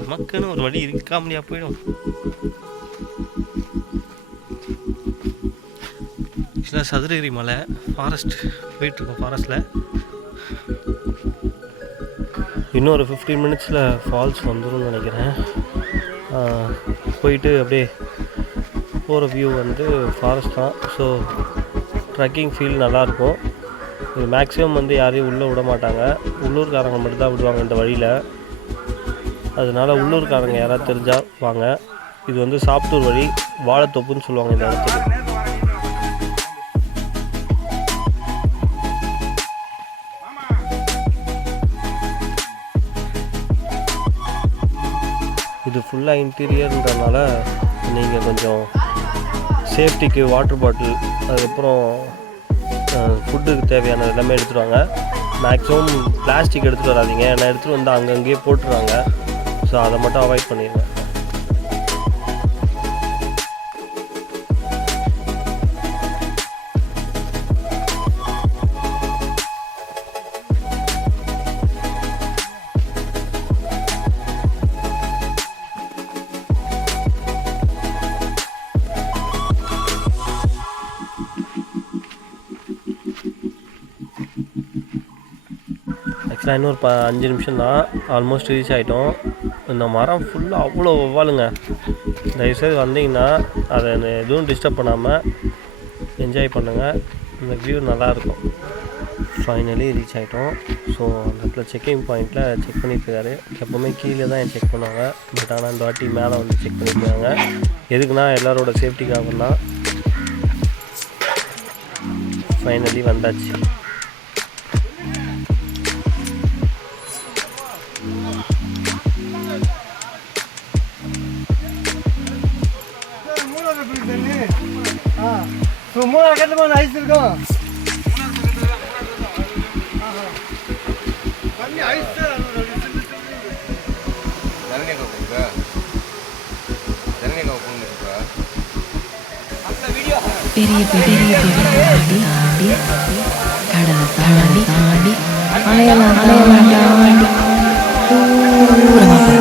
நமக்குன்னு ஒரு வழி இருக்காமலையா போயிடும். ஆக்சுவலாக சதுரகிரி மலை ஃபாரஸ்ட் போயிட்டுருக்கோம். ஃபாரஸ்ட்டில் இன்னும் ஒரு 15 மினிட்ஸில் ஃபால்ஸ் வந்துடும் நினைக்கிறேன். போயிட்டு அப்படியே போகிற வியூ வந்து ஃபாரஸ்ட் தான். ஸோ ட்ரக்கிங் ஃபீல் நல்லாயிருக்கும். இது மேக்ஸிமம் வந்து யாரையும் உள்ளே விட மாட்டாங்க, உள்ளூர்காரங்க மட்டும்தான் விடுவாங்க இந்த வழியில். அதனால் உள்ளூர்காரங்க யாராவது தெரிஞ்சால் வாங்க. இது வந்து சாப்டூர் வழி, வாழைத்தோப்புன்னு சொல்லுவாங்க இந்த இடத்துக்கு. இது ஃபுல்லாக இன்டீரியர்ன்றதுனால நீங்கள் கொஞ்சம் சேஃப்டிக்கு வாட்டர் பாட்டில், அதுக்கப்புறம் ஃபுட்டுக்கு தேவையான எல்லாமே எடுத்துகிட்டு வாங்க. மேக்ஸிமம் பிளாஸ்டிக் எடுத்துகிட்டு வராதிங்க, ஏன்னா எடுத்துகிட்டு வந்து அங்கங்கேயே போட்டுருவாங்க. ஸோ அதை மட்டும் அவாய்ட் பண்ணிடுங்க. ஆக்சுவலாக இன்னொரு 5 நிமிஷம் தான், ஆல்மோஸ்ட் ரீச் ஆகிட்டோம். இந்த மரம் ஃபுல்லாக அவ்வளோ வவ்வாலுங்க. தயவுசெய்து வந்தீங்கன்னா அதை எதுவும் டிஸ்டர்ப் பண்ணாமல் என்ஜாய் பண்ணுங்கள். இந்த வியூ நல்லாயிருக்கும். ஃபைனலி ரீச் ஆகிட்டோம். ஸோ அந்த இடத்துல செக்கிங் பாயிண்ட்டில் செக் பண்ணிட்டுருக்காரு. எப்போவுமே கீழே தான் செக் பண்ணுவாங்க, பட் ஆனால் இந்த வாட்டி மேலே வந்து செக் பண்ணியிருக்காங்க. எதுக்குன்னா எல்லோரோட சேஃப்டிக்காக தான். ஃபைனலி வந்தாச்சு. ஐஸ் இருக்கும். பெரிய பெரிய தாண்டி கடலை தாண்டி மலையெல்லாம் தாண்டி தூரமாக